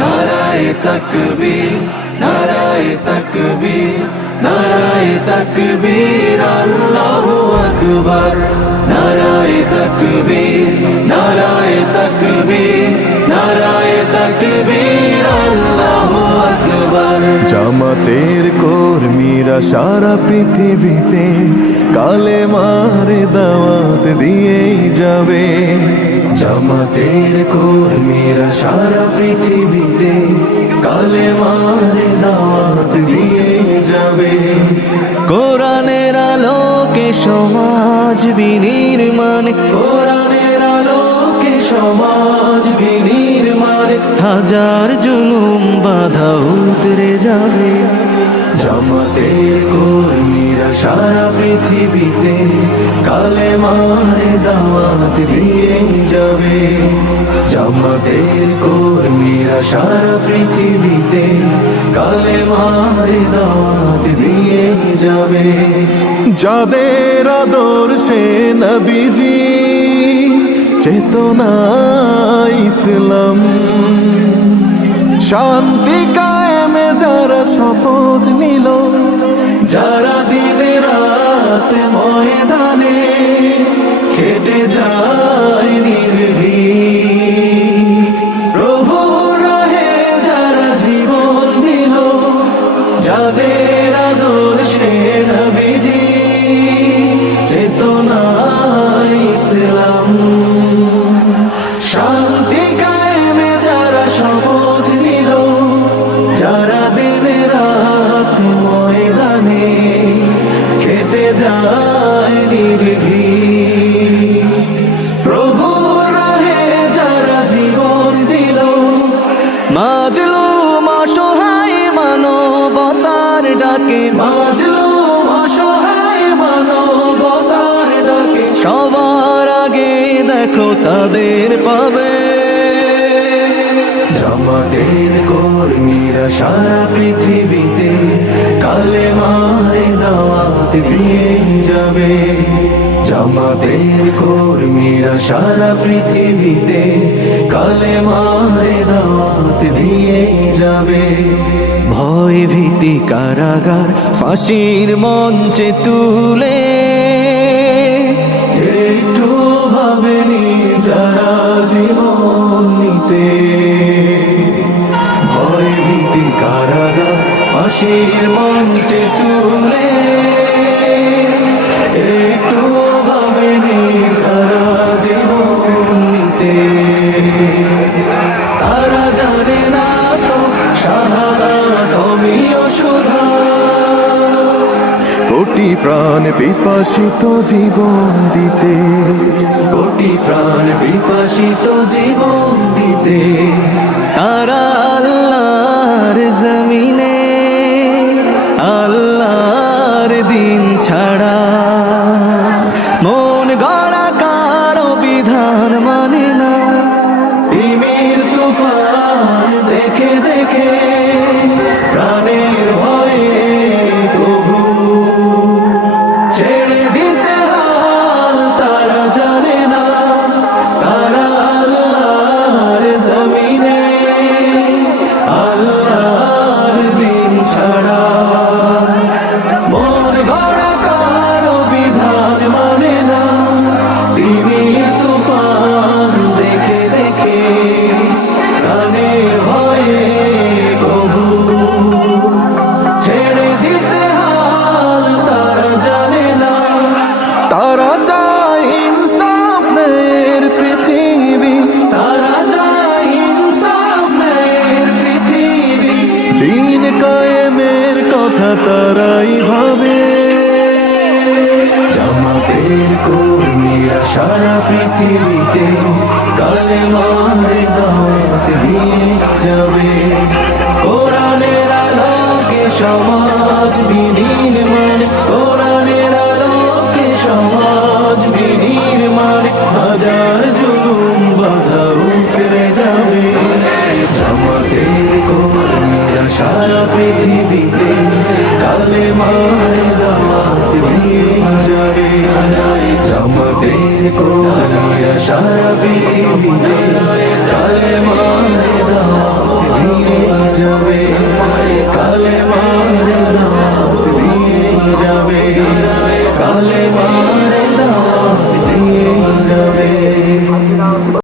নারায়ে তাকবীর, নারায়ে তাকবীর, নারায়ে তাকবীর, আল্লাহু আকবার। নারায়ে তাকবীর, নারায়ে তাকবীর, নারায়ে তাকবীর, আল্লাহু আকবার। জামাতের কর্মীরা সারা পৃথিবীতে কালেমার দাওয়াত দিয়েই যাবে। জামাতের কর্মীরা সারা পৃথিবীতে কালেমার দাওয়াত দিয়ে যাবে। কোরআনের আলোকে সমাজ বিনির্মাণ, কোরআনের আলোকে সমাজ বিনির্মাণ, হাজার জুলুম বাধা উতরে যাবে। জামাতের কর্মীরা সারা পৃথিবীতে কালেমার দাওয়াত দিয়ে যাবে। জামাতের কর্মীরা সারা পৃথিবীতে কালেমার দাওয়াত দিয়ে যাবে। যাদের আদর্শে নবীজি চেতনা ইসলাম, শান্তি কায়েমে যারা শপথ নিল, যারা দিনে রাত ময়দানে খেটে যায় নির্ভীক, প্রভু রাহে যারা জীবন দিল, যাদের আদর্শে নবীজি চেতনা ইসলাম, শান্তি কায়েমে যারা শপথ নিল, যারা দিনে রাত ময়দানে খেটে যায় নির্ভীক, প্রভু রাহে যারা জীবন দিল, মাজলুম অসহায় মানবতার ডাকে, মাজলুম অসহায় মানবতার ডাকে, সবার আগে দেখো তাদের পাবে। জামাতের কর্মীরা সারা পৃথিবীতে কালেমার দাওয়াত দিয়ে যাবে। জামাতের কর্মীরা সারা পৃথিবীতে কালেমার দাওয়াত দিয়ে যাবে। ভয় ভীতি কারাগার ফাঁসির মঞ্চে তুলে, একটু ভাবেনি যারা জীবন নিতে, ভয় ভীতি কারাগার ফাঁসির মঞ্চে তুলে, একটু ভাবেনি যারা জীবন নিতে, তারা জানে না তো শাহাদাত অমীয় সুধা। কোটি প্রাণ বিপাসিত জীবন দিতে, কোটি প্রাণ বিপাসিত জীবন দিতে, তারা আল্লাহর জমিনে আল্লাহর দিন ছাড়া মন গড়া কারো বিধান মানে না। তিমির তুফান দেখে দেখে প্রাণের ভয়ে কভু ছেড়ে দিতে হাল তারা জানে না। তারা আল্লাহর জমিনে আল্লাহর দিন ছাড়া মন গড়া কারো বিধান মানে না। তিমির তুফান দেখে দেখে প্রাণের ভয়ে কভু ছেড়ে দিতে হাল তারা জানে না। তারা চায় ইনসাফ ন্যায়ের পৃথিবী, তারা চায় ইনসাফ ন্যায়ের পৃথিবী, দিন কায়েমের কথা তারাই ভাবে। জামাতের কর্মীরা সারা পৃথিবীতে কালেমার দাওয়াত দিয়ে যাবে। কোরআনের আলোকে সমাজ বিনির্মাণ, কোরআনের আলোকে সমাজ বিনির্মাণ, হাজার জুলুম বাধা উতরে যাবে। জামাতের কর্মীরা সারা পৃথিবীতে কালেমার দাওয়াত দিয়ে যাবে। জামাতের কর্মীরা সারা পৃথিবীতে কালেমার দাওয়াত দিয়ে যাবে